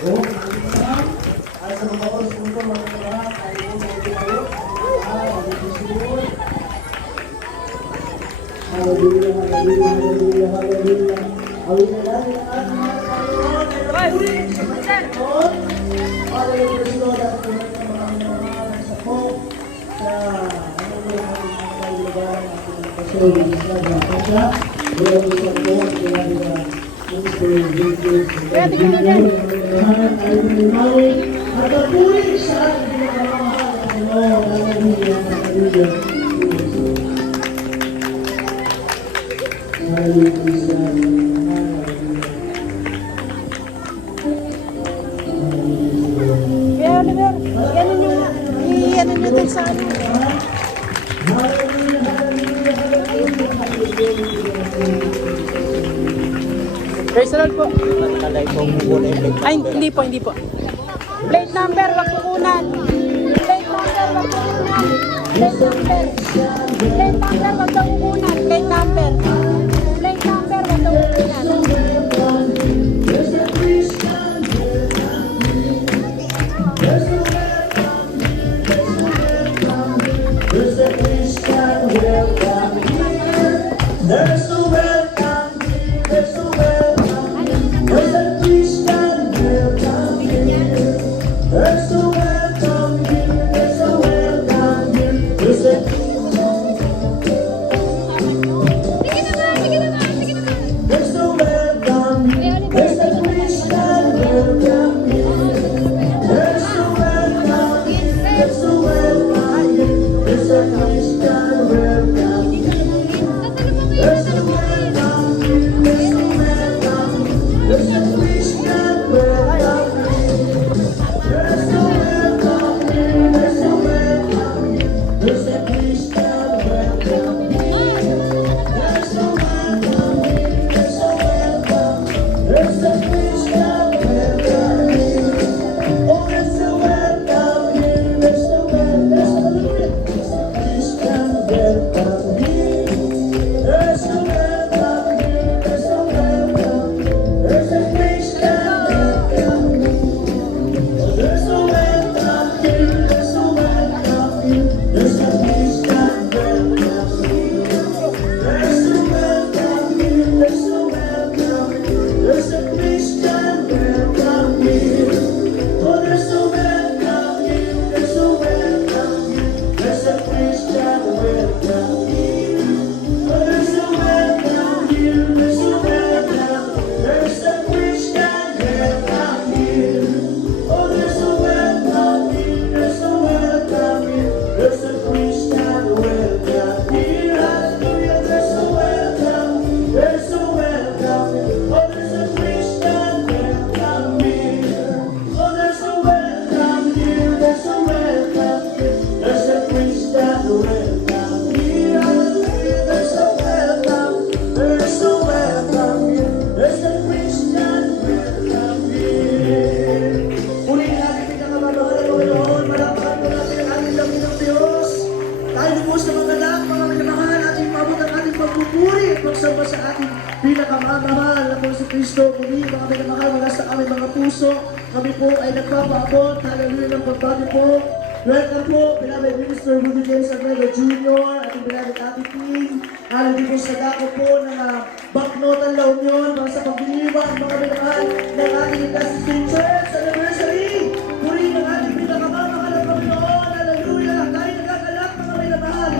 Ay sa mga oras po ito, mga lahat, tayo po medyo tayo. Mag-isigod. Hallelujah, hallelujah, hallelujah, hallelujah. Awin na natin ang ating mga Panginoon. Hallelujah, sa Panginoon. Hallelujah, Kristo, dahil po natin mga sa po. Sa ano po yung ating mga kailugan, ating mga pasyon, sa Pagkakasya. Kaya po sa po, kaya po na Kaya tignan mo dyan. At patuloy sa ating pinakamahal na Panginoon. Hallelujah, hallelujah. Hallelujah, praise God. Kaya Oliver, i-ano nyo din sa ano. Hallelujah, hallelujah, hallelujah. Praise the Lord po. Ay, hindi po, hindi po. Plate number, wag kukunan. Plate number, wag kukunan. Plate number. Plate number, wag daw kukunan. Plate number. Plate number, wag daw kukunan. There's no welcome here, there's no welcome here, there's a Christian welcome here. There's no welcome here, there's no welcome here, there's a there's no welcome here, there's a Christian welcome here. There's no welcome here, there's no welcome here, there's a Christian welcome here. There's a welcome here, there's a welcome here, there's a Christian welcome here. There's a welcome here, there's a welcome here, there's a Christian welcome here. There's a welcome here, there's a welcome, there's a Christian welcome here. Oh, there's a welcome here, there's a welcome, there's a Christian welcome here. There's a welcome here, there's a welcome, there's a Christian welcome. There's a welcome here, there's a welcome here, there's a Christian welcome. There's a welcome here, there's a welcome, there's a Christian welcome here. Oh, there's a welcome here, there's a welcome here, there's a Christian welcome here. Oh, there's a welcome here, there's a welcome, there's a Christian welcome here. Oh, there's a welcome here, there's a welcome here, there's a Christian welcome here. Hallelujah, there's a welcome, there's a welcome here. Oh, there's a Christian welcome here. Oh, there's a welcome here, there's a welcome here, there's a Christian welcome here. Hallelujah, there's a welcome, there's a welcome here, there's a Christian welcome here. Purihin natin pinakamamahal na Panginoon, malakpan po natin ang ating langit ng Diyos. Tayo po sa mga anak, mga minamahal, ating mabot ang ating pagpupuri at magsamba sa ating pinakamamahal na po si Kristo. Muli, mga minamahal, mula sa aming mga puso, kami po ay nagpapaabot. Hallelujah ng pagbati po. Welcome po, beloved Minister Rudy James Agrego Jr., ating beloved Ate Queen. Hallelujah po sa dako po ng Baknotan La Union, mga sa pagdiliwan, mga minamahal ng ating Industry Church Anniversary. Puri ng ating pinakamamahal na Panginoon. Hallelujah. Tayo nagagalak, mga minamahal.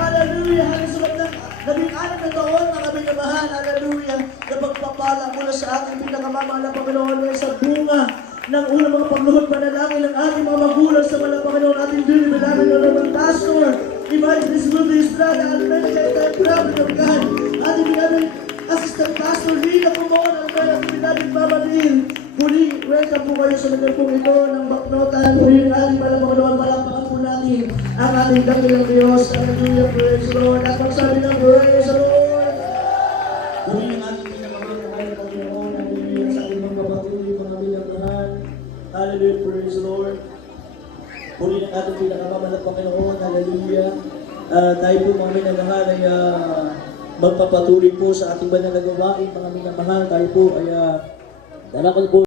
Hallelujah. Hallelujah. Labing-anim na taon, mga minamahal. Hallelujah. Na pagpapala mula sa ating pinakamamahal na Panginoon ngayon sa bunga ng unang mga pagluhod panalangin ng ating mga magulang sa mga Panginoon, ating dearly beloved Honorable Pastor, Evangelist Willis Brada, at many time prophet of God, ating beloved Assistant Pastor Rina Pumon, at ating beloved Mama Lynn. Muli, welcome po kayo sa lugar pong ito ng Baknotan. Muli ng ating mga Panginoon, palakpakan po natin ang ating dakilang Diyos. Hallelujah, praise the Lord. At magsabi ng praise the Lord. Muli ng ating pinakamahal na Panginoon, hallelujah, sa ating mga patuloy, mga minamahal. Hallelujah, praise the Lord. Muli ng ating pinakamamahal na Panginoon, hallelujah. Tayo po mga minamahal ay magpapatuloy po sa ating banal na gawain, mga minamahal. Tayo po ay dalakal po